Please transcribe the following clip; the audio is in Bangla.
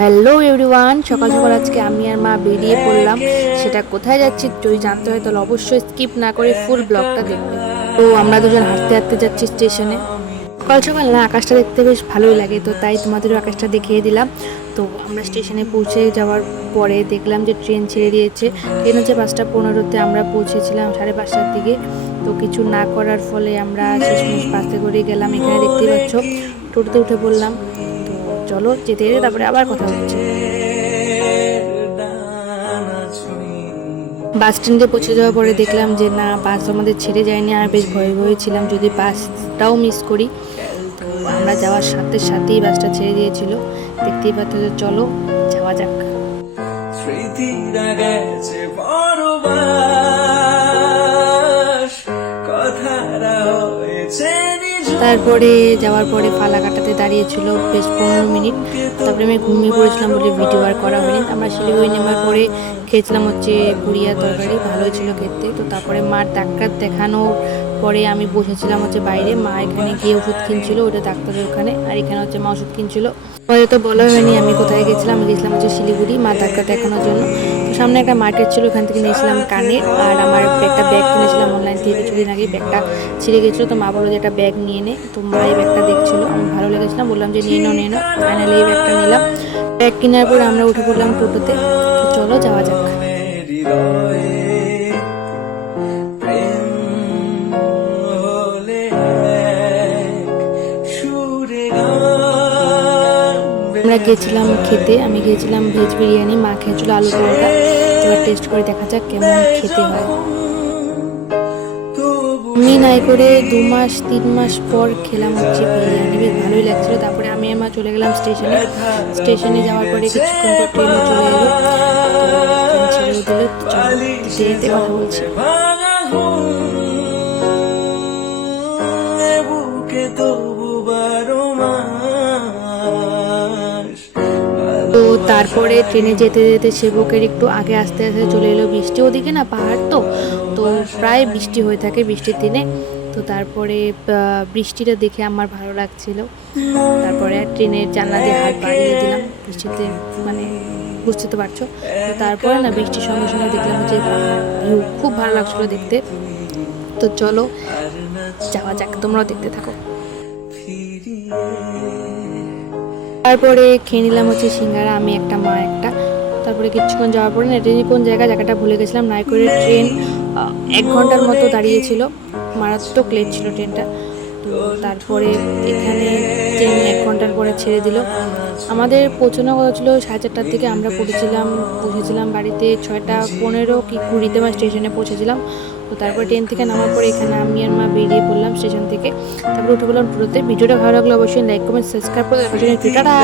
হ্যালো এভরিওয়ান, সকাল সকাল আজকে আমি আর মা বেরিয়ে পড়লাম। সেটা কোথায় যাচ্ছি যদি জানতে হয় তাহলে অবশ্যই স্কিপ না করে ফুল ব্লগটা দেখবে। তো আমরা দুজন হাঁটতে হাঁটতে যাচ্ছি স্টেশনে। সকাল সকাল না আকাশটা দেখতে বেশ ভালোই লাগে, তো তাই তোমাদেরও আকাশটা দেখিয়ে দিলাম। তো আমরা স্টেশনে পৌঁছে যাওয়ার পরে দেখলাম যে ট্রেন ছেড়ে দিয়েছে। ট্রেন হচ্ছে 5:15-তে, আমরা পৌঁছেছিলাম 5:30টার দিকে। তো কিছু না করার ফলে আমরা শেষমেশ বাসে করে গেলাম। এখানে দেখতেই পাচ্ছ টোটোতে উঠে পড়লাম। তো চলো যেতে যেতে তারপরে আবার কথা হচ্ছে। বাস স্ট্যান্ডে পৌঁছে যাওয়ার পরে দেখলাম যে না, বাস আমাদের ছেড়ে যায়নি। আর বেশ ভয়ে ভয়ে ছিলাম যদি বাসটাও মিস করি। তো আমরা যাওয়ার সাথে সাথেই বাসটা ছেড়ে দিয়েছিল। দেখতেই পাচ্ছ, চলো যাওয়া যাক। তারপরে যাওয়ার পরে ফালাকাটাতে দাঁড়িয়েছিল বেশ 15 মিনিট। তারপরে আমি ঘুমিয়ে পড়েছিলাম বলে ভিডিও আর করা হয়নি। আমরা শিলিগুড়ি নেওয়ার পরে খেয়েছিলাম হচ্ছে পুরিয়া তরকারি, ভালোই ছিল খেতে। তো তারপরে মার ডাক্তার দেখানোর পরে আমি বসেছিলাম হচ্ছে বাইরে। মা এখানে গিয়ে ওষুধ কিনছিল, ওটা ডাক্তারের ওখানে। আর এখানে হচ্ছে মা ওষুধ কিনছিল। আমাদের তো বলা হয়নি আমি কোথায় গেছিলাম। আমি গেছিলাম হচ্ছে শিলিগুড়ি মা ডাক্তার দেখানোর জন্য। তো সামনে একটা মার্কেট ছিল, ওখান থেকে নিয়েছিলাম কানের। আর আমার একটা ব্যাগ কিনেছিলাম অনলাইন থেকে কিছুদিন আগে। ব্যাগটা ছিঁড়ে গেছিলো, তো মা বললো যে একটা ব্যাগ নিয়ে নে। তো মা এই ব্যাগটা দেখছিলো, আমি ভালো লেগেছিলাম, বললাম যে নিয়ে নাও। ফাইনালি এই ব্যাগটা নিলাম। ব্যাগ কেনার পরে আমরা উঠে পড়লাম টোটোতে। তো চলো যাওয়া যাক। আমরা গিয়েছিলাম খেতে, আমি গিয়েছিলাম ভেজ বিরিয়ানি, মা খেয়েছিল আলু পরোটা। এবার টেস্ট করে দেখা যাক কেমন খেতে হয়। আমি নাই করে 2-3 মাস পর খেলাম হচ্ছে বিরিয়ানি, বেশ ভালোই লাগছিল। তারপরে আমি আর মা চলে গেলাম স্টেশনে। স্টেশনে যাওয়ার পরে কিছুক্ষণ পর ট্রেনও চলে এলো। ট্রেন ছেড়েও দিল। যেতে কথা বলছি। তো তারপরে ট্রেনে যেতে যেতে সেবকের একটু আগে আস্তে আস্তে চলে এলো বৃষ্টি। ওদিকে না পাহাড়, তো তো প্রায় বৃষ্টি হয়ে থাকে বৃষ্টির দিনে। তো তারপরে বৃষ্টিটা দেখে আমার ভালো লাগছিল। তারপরে ট্রেনের জানলা দিয়ে হাত বাড়িয়ে দিলাম বৃষ্টিতে, মানে বুঝতে তো পারছো। তো তারপরে না বৃষ্টির সঙ্গে সঙ্গে দেখলাম যে পাহাড় ভিউ খুব ভালো লাগছিলো দেখতে। তো চলো যাওয়া যাক, তোমরাও দেখতে থাকো। তারপরে খেয়ে নিলাম হচ্ছে সিঙ্গারা, আমি একটা মা একটা। তারপরে কিছুক্ষণ যাওয়ার পরে না, ট্রেনে কোন জায়গাটা ভুলে গেছিলাম। নাইকোরের ট্রেন 1 ঘন্টার মতো দাঁড়িয়েছিল, মারাত্মক লেট ছিল ট্রেনটা। তো তারপরে এখানে ট্রেন 1 ঘন্টার পরে ছেড়ে দিল। আমাদের পৌঁছানো কথা ছিল 4:30টার দিকে, আমরা পৌঁছেছিলাম বাড়িতে 6:15 কি 20-তে বা স্টেশনে পৌঁছেছিলাম। তো তারপর ট্রেন থেকে নামার পরে এখানে আমি আর মা বেরিয়ে পড়লাম স্টেশন থেকে। তারপর উঠে পড়লাম টোটোতে। ভিডিওটা ভালো লাগলে অবশ্যই লাইক কমেন্ট সাবস্ক্রাইব করে দেওয়ার জন্য টাটা।